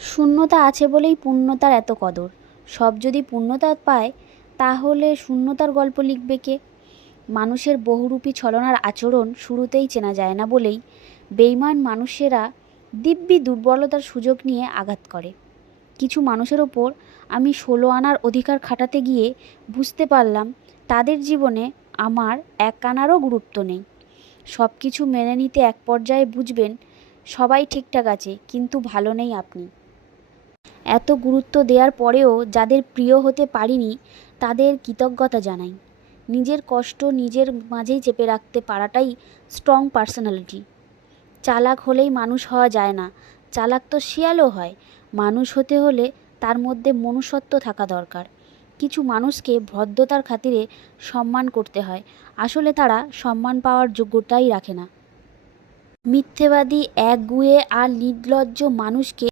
শূন্যতা আছে বলেই পূর্ণতার এত কদর। সব যদি পূর্ণতা পায় তাহলে শূন্যতার গল্প লিখবে কে? মানুষের বহুরূপী ছলনার আচরণ শুরুতেই চেনা যায় না বলেই বেইমান মানুষেরা দিব্যি দুর্বলতার সুযোগ নিয়ে আঘাত করে। কিছু মানুষের ওপর আমি 16 আনার অধিকার খাটাতে গিয়ে বুঝতে পারলাম তাদের জীবনে আমার 1 আনারও গুরুত্ব নেই। সব কিছু মেনে নিতে এক পর্যায়ে বুঝবেন সবাই ঠিকঠাক আছে, কিন্তু ভালো নেই আপনি। এত গুরুত্ব দেওয়ার পরেও যাদের প্রিয় হতে পারিনি তাদের কৃতজ্ঞতা জানাই। নিজের কষ্ট নিজের মাঝেই চেপে রাখতে পারাটাই স্ট্রং পার্সোনালিটি। চালাক হলেই মানুষ হওয়া যায় না, চালাক তো শিয়ালও হয়। মানুষ হতে হলে তার মধ্যে মনুষ্যত্ব থাকা দরকার। কিছু মানুষকে ভদ্রতার খাতিরে সম্মান করতে হয়, আসলে তারা সম্মান পাওয়ার যোগ্যতাই রাখে না। মিথ্যেবাদী, একগুঁয়ে আর নির্লজ্জ মানুষকে